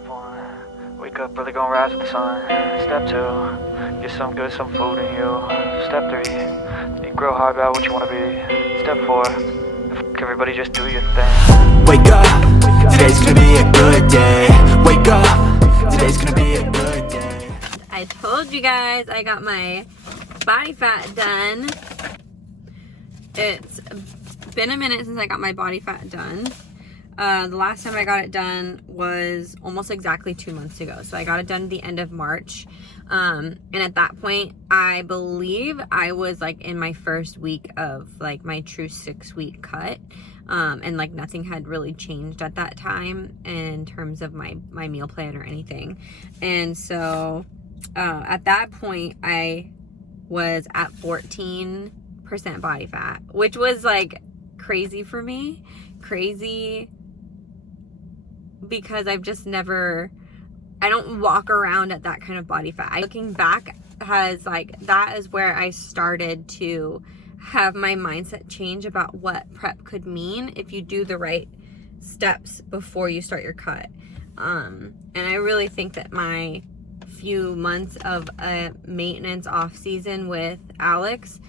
Step 1, wake up early, gonna rise with the sun. Step 2, get some good, some food in you. Step 3, think real hard about what you wanna be. Step 4, everybody just do your thing. Wake up, today's gonna be a good day. Wake up, today's gonna be a good day. I told you guys I got my body fat done. It's been a minute since I got my body fat done. The last time I got it done was almost exactly 2 months ago. So I got it done at the end of March. And at that point, I believe I was like in my first week of like my true 6-week cut. And like nothing had really changed at that time in terms of my meal plan or anything. And so at that point, I was at 14% body fat, which was like crazy for me. Crazy because I've just never, I don't walk around at that kind of body fat. Looking back has like, that is where I started to have my mindset change about what prep could mean if you do the right steps before you start your cut. And I really think that my few months of a maintenance off season with Alex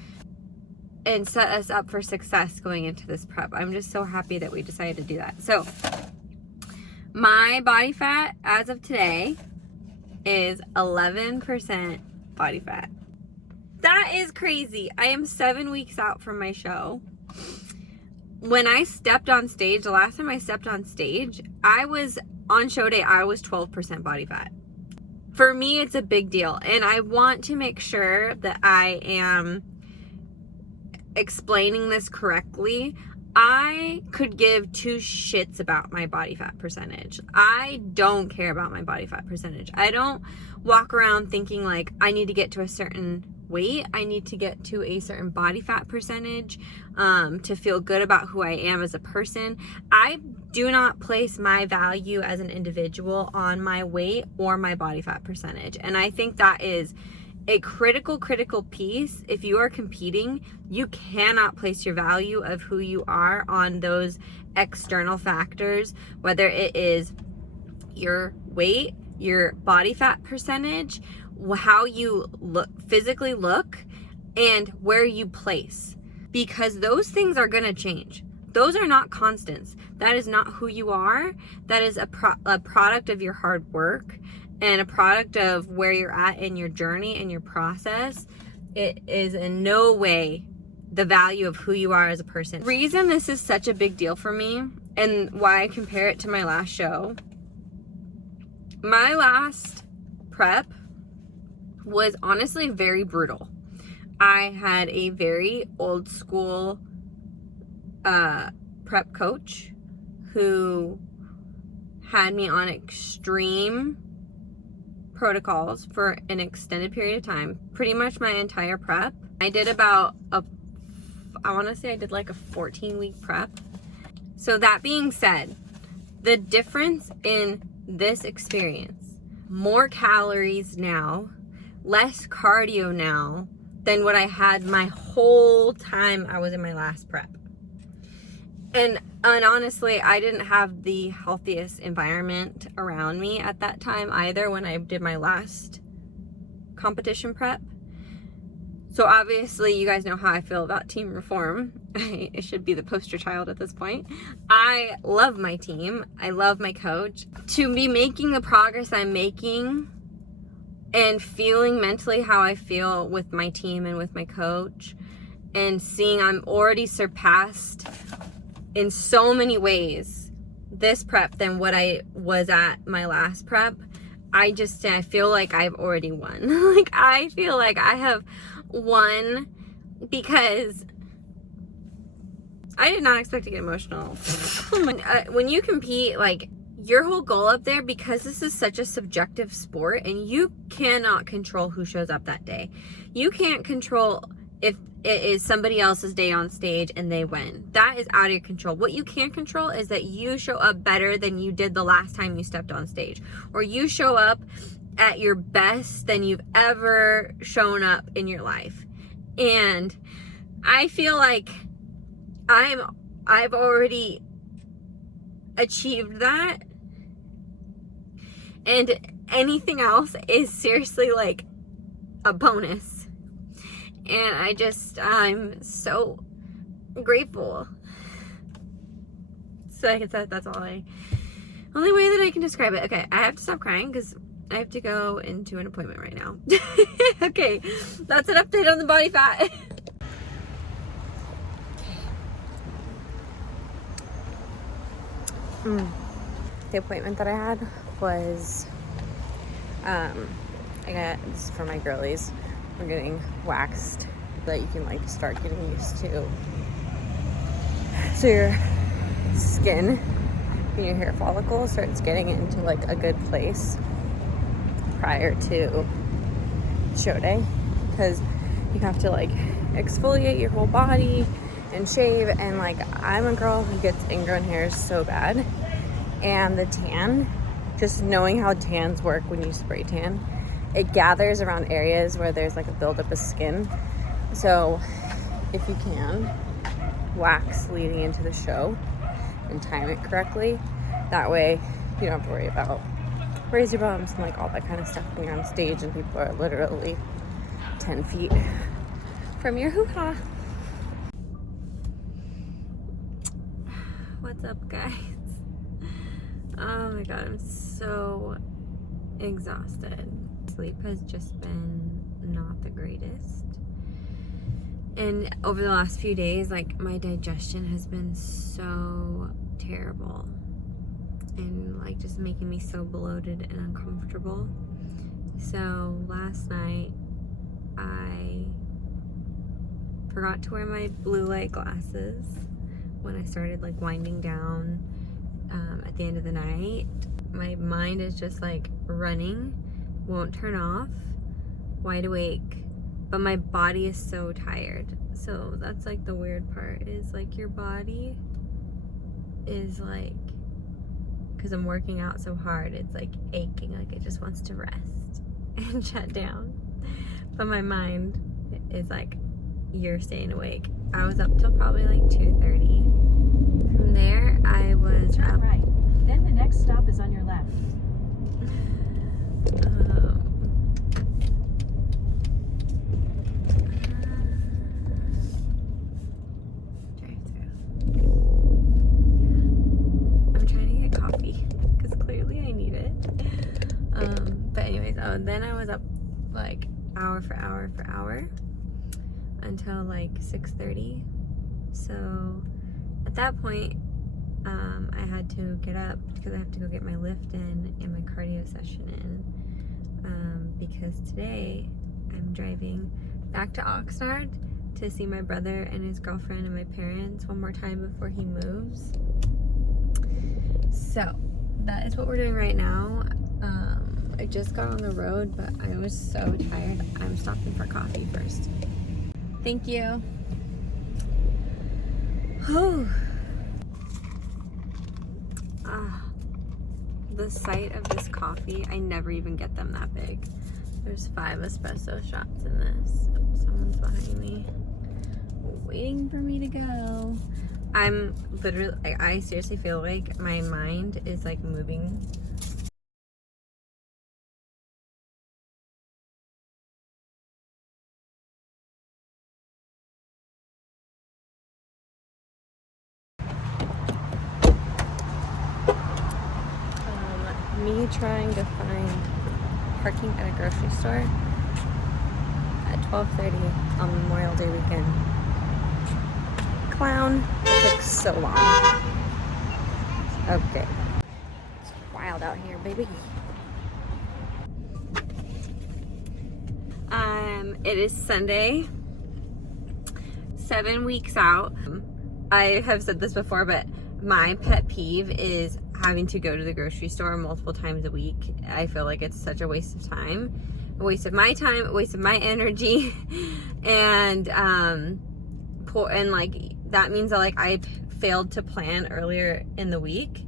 and set us up for success going into this prep. I'm just so happy that we decided to do that. So my body fat as of today is 11% body fat. That is crazy. I am 7 weeks out from my show. When I stepped on stage, the last time I stepped on stage, I was on show day, I was 12% body fat. For me, it's a big deal. And I want to make sure that I am explaining this correctly. I could give two shits about my body fat percentage. I don't care about my body fat percentage. I don't walk around thinking like I need to get to a certain weight. I need to get to a certain body fat percentage to feel good about who I am as a person. I do not place my value as an individual on my weight or my body fat percentage. And I think that is a critical piece. If you are competing, you cannot place your value of who you are on those external factors, whether it is your weight, your body fat percentage, how you physically look, and where you place, because those things are going to change. Those are not constants. That is not who you are. That is a product of your hard work and a product of where you're at in your journey and your process. It is in no way the value of who you are as a person. The reason this is such a big deal for me and why I compare it to my last show, my last prep was honestly very brutal. I had a very old school prep coach who had me on extreme protocols for an extended period of time, pretty much my entire prep. I did about I want to say I did like a 14-week prep. So that being said, the difference in this experience, more calories now, less cardio now than what I had my whole time I was in my last prep. And honestly, I didn't have the healthiest environment around me at that time either when I did my last competition prep. So obviously, you guys know how I feel about team reform. I should be the poster child at this point. I love my team. I love my coach. To be making the progress I'm making and feeling mentally how I feel with my team and with my coach, and seeing I'm already surpassed in so many ways this prep than what I was at my last prep, I feel like I've already won. Like, I feel like I have won because I did not expect to get emotional. When you compete, like, your whole goal up there, because this is such a subjective sport and you cannot control who shows up that day. You can't control if it is somebody else's day on stage and they win. That is out of your control. What you can control is that you show up better than you did the last time you stepped on stage, or you show up at your best than you've ever shown up in your life. And I feel like I've already achieved that. And anything else is seriously like a bonus. And I'm so grateful. So I guess that's only way that I can describe it. Okay, I have to stop crying because I have to go into an appointment right now. Okay, that's an update on the body fat. The appointment that I had was, I got, this is for my girlies, we're getting waxed that you can like start getting used to. So your skin and your hair follicle starts getting into like a good place prior to show day, because you have to like exfoliate your whole body and shave, and like I'm a girl who gets ingrown hairs so bad, and the tan, just knowing how tans work when you spray tan, it gathers around areas where there's like a buildup of skin. So if you can wax leading into the show and time it correctly, that way you don't have to worry about razor bumps and like all that kind of stuff when you're on stage and people are literally 10 feet from your hoo-ha. What's up, guys? Oh my god, I'm so exhausted. Sleep has just been not the greatest. And over the last few days, like my digestion has been so terrible. And like just making me so bloated and uncomfortable. So last night I forgot to wear my blue light glasses when I started like winding down at the end of the night. My mind is just like running, won't turn off, wide awake, but my body is so tired. So that's like the weird part, is like your body is like, because I'm working out so hard, it's like aching, like it just wants to rest and shut down. But my mind is like, you're staying awake. I was up till probably like 2:30. From there, I was Turn up. right. Then the next stop is on your left. I'm trying to get coffee because clearly I need it. But anyways, then I was up like hour for hour until like 6:30. So at that point, I had to get up because I have to go get my lift in and my cardio session in, because today I'm driving back to Oxnard to see my brother and his girlfriend and my parents one more time before he moves. So that is what we're doing right now. I just got on the road, but I was so tired. I'm stopping for coffee first. Thank you. Oh. The sight of this coffee, I never even get them that big. There's 5 espresso shots in this. Oh, someone's behind me waiting for me to go. I'm literally, I seriously feel like my mind is like moving. Me trying to find parking at a grocery store at 12:30 on Memorial Day weekend. Clown, it took so long. Okay. It's wild out here, baby. It is Sunday, 7 weeks out. I have said this before, but my pet peeve is having to go to the grocery store multiple times a week. I feel like it's such a waste of time, a waste of my time, a waste of my energy, and like that means that like I failed to plan earlier in the week,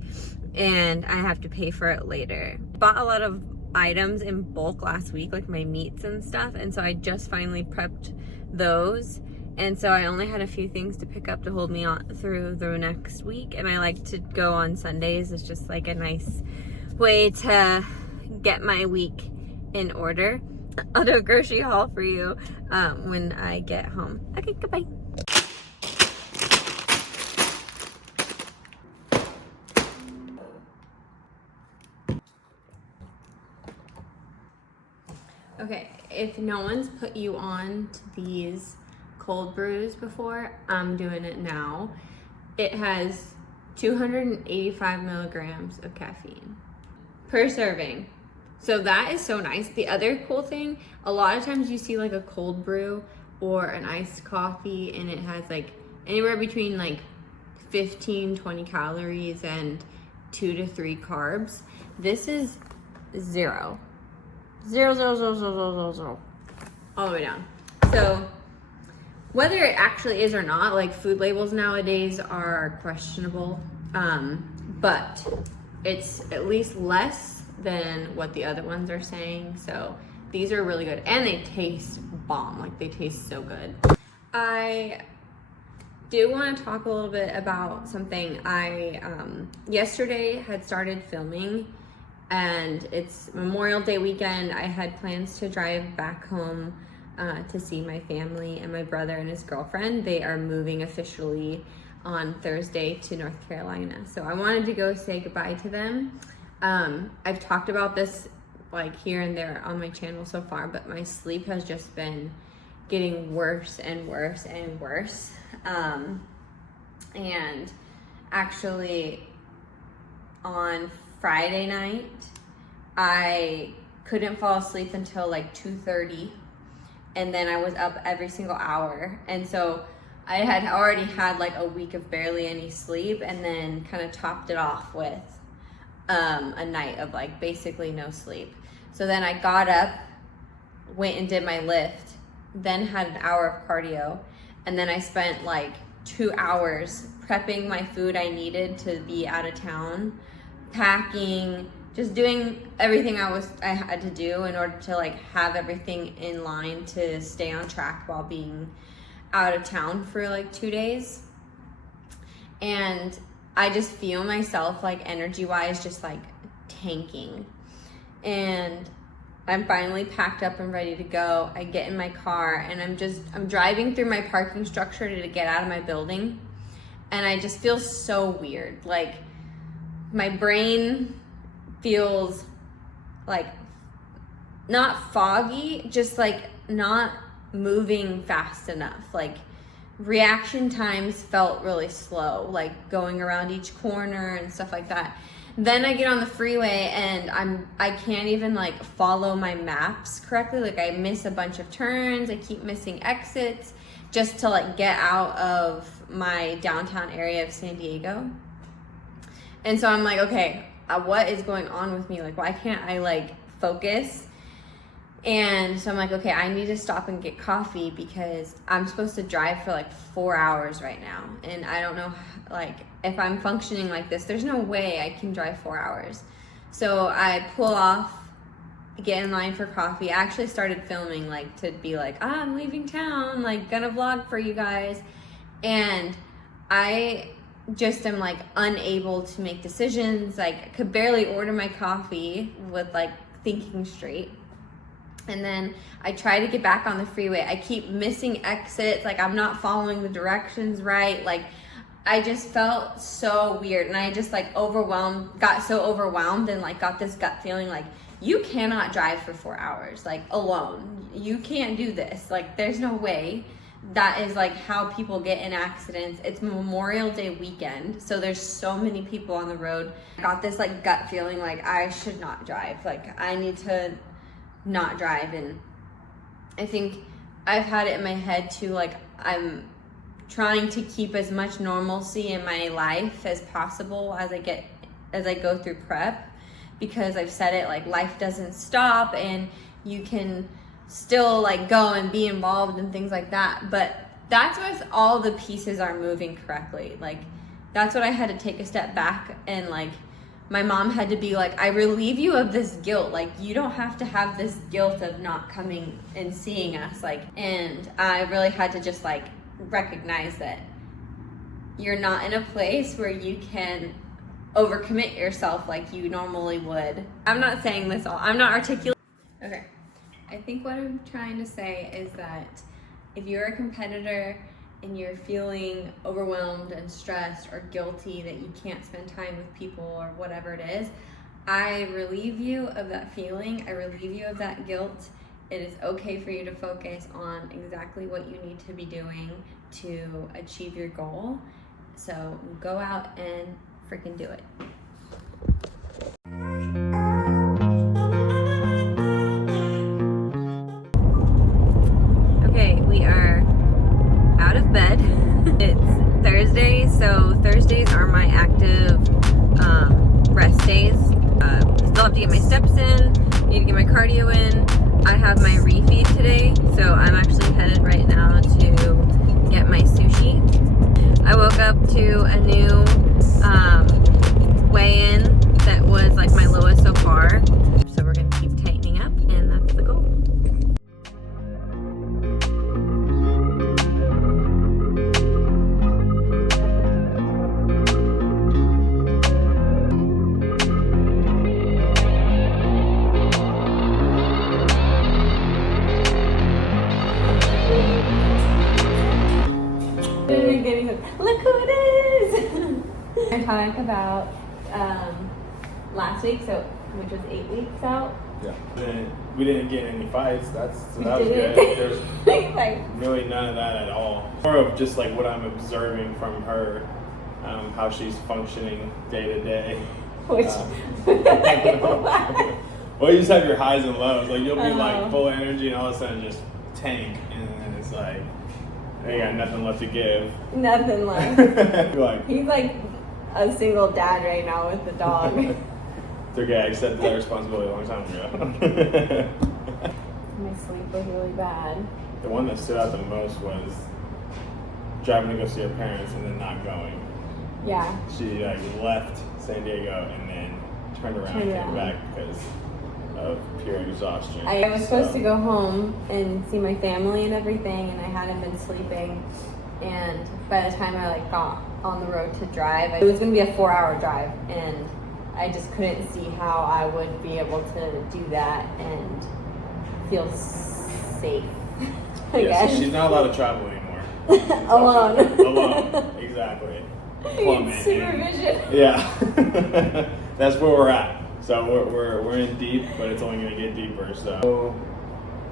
and I have to pay for it later. Bought a lot of items in bulk last week, like my meats and stuff, and so I just finally prepped those. And so I only had a few things to pick up to hold me on through the next week. And I like to go on Sundays. It's just like a nice way to get my week in order. I'll do a grocery haul for you when I get home. Okay, goodbye. Okay, if no one's put you on to these cold brews before, I'm doing it now. It has 285 milligrams of caffeine per serving. So that is so nice. The other cool thing, a lot of times you see like a cold brew or an iced coffee and it has like anywhere between like 15-20 calories and 2 to 3 carbs. This is 0. 0, 0, 0, 0, 0, 0, 0, all the way down. So whether it actually is or not, like food labels nowadays are questionable, but it's at least less than what the other ones are saying. So these are really good and they taste bomb. Like they taste so good. I do want to talk a little bit about something. I yesterday had started filming, and it's Memorial Day weekend. I had plans to drive back home to see my family and my brother and his girlfriend. They are moving officially on Thursday to North Carolina. So I wanted to go say goodbye to them. I've talked about this like here and there on my channel so far, but my sleep has just been getting worse and worse and worse. And actually on Friday night, I couldn't fall asleep until like 2:30, and then I was up every single hour. And so I had already had like a week of barely any sleep, and then kind of topped it off with a night of like basically no sleep. So then I got up, went and did my lift, then had an hour of cardio, and then I spent like 2 hours prepping my food I needed to be out of town, packing, just doing everything I had to do in order to like have everything in line to stay on track while being out of town for like 2 days. And I just feel myself like energy wise just like tanking. And I'm finally packed up and ready to go. I get in my car and I'm driving through my parking structure to get out of my building. And I just feel so weird. Like my brain feels like not foggy, just like not moving fast enough. Like reaction times felt really slow, like going around each corner and stuff like that. Then I get on the freeway and I can't even like follow my maps correctly. Like I miss a bunch of turns, I keep missing exits just to like get out of my downtown area of San Diego. And so I'm like, okay, what is going on with me? Like, why can't I like focus? And so I'm like, okay, I need to stop and get coffee because I'm supposed to drive for like 4 hours right now. And I don't know, like, if I'm functioning like this, there's no way I can drive 4 hours. So I pull off, get in line for coffee. I actually started filming like to be like, I'm leaving town, like gonna vlog for you guys. And I just am like unable to make decisions. Like could barely order my coffee with like thinking straight. And then I try to get back on the freeway. I keep missing exits. Like I'm not following the directions right. Like I just felt so weird. And I just like got so overwhelmed and like got this gut feeling like you cannot drive for 4 hours, like alone. You can't do this. Like there's no way. That is like how people get in accidents. It's Memorial Day weekend, so there's so many people on the road. I got this like gut feeling like I should not drive. Like I need to not drive. And I think I've had it in my head too, like I'm trying to keep as much normalcy in my life as possible as I go through prep, because I've said it, like life doesn't stop and you can still like go and be involved and things like that. But that's what all the pieces are moving correctly. Like that's what I had to take a step back, and like my mom had to be like, I relieve you of this guilt. Like you don't have to have this guilt of not coming and seeing us. Like, and I really had to just like recognize that you're not in a place where you can overcommit yourself like you normally would. I'm not saying this all. I'm not articulate. Okay. I think what I'm trying to say is that if you're a competitor and you're feeling overwhelmed and stressed or guilty that you can't spend time with people or whatever it is, I relieve you of that feeling. I relieve you of that guilt. It is okay for you to focus on exactly what you need to be doing to achieve your goal. So go out and freaking do it. Okay, we are out of bed. It's Thursday, so Thursdays are my active rest days. Still have to get my steps in, need to get my cardio in. I have my refeed today, so I'm actually headed right now to get my sushi. I woke up to a new weigh-in that was like my lowest so far. So we're gonna keep tightening up, and that's the goal. Look who it is! I talked about last week, which was 8 weeks out. Yeah. We didn't get any fights. That was good. There's really none of that at all. More of just like what I'm observing from her, how she's functioning day to day. Which? Well, you just have your highs and lows. Like you'll be like full of energy, and all of a sudden just tank, and then it's like. They got nothing left to give. Nothing left. Like, he's like a single dad right now with the dog. It's okay, I accepted that responsibility a long time ago. My sleep was really bad. The one that stood out the most was driving to go see her parents and then not going. Yeah. She like left San Diego and then turned around and came back because of pure exhaustion. I was supposed to go home and see my family and everything, and I hadn't been sleeping. And by the time I like got on the road to drive, it was gonna be a 4-hour drive, and I just couldn't see how I would be able to do that and feel safe. I guess. So she's not allowed to travel anymore. Alone. Alone, exactly. Supervision. Yeah, that's where we're at. So we're in deep, but it's only gonna get deeper. So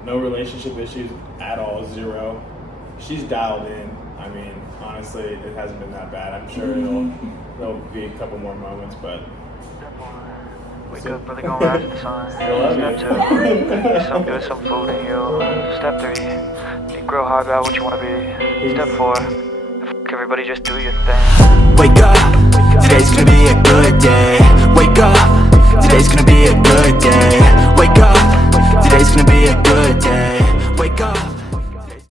no relationship issues at all, 0. She's dialed in. I mean, honestly, it hasn't been that bad. I'm sure there'll be a couple more moments, but. Step 1, wake up early, gonna rise with the sun. Still love you. Step 2, get some food in you. Step 3, grow hard about what you wanna be. Step 4, everybody just do your thing. Wake up, today's gonna be a good day. Wake up, today's gonna be a good day.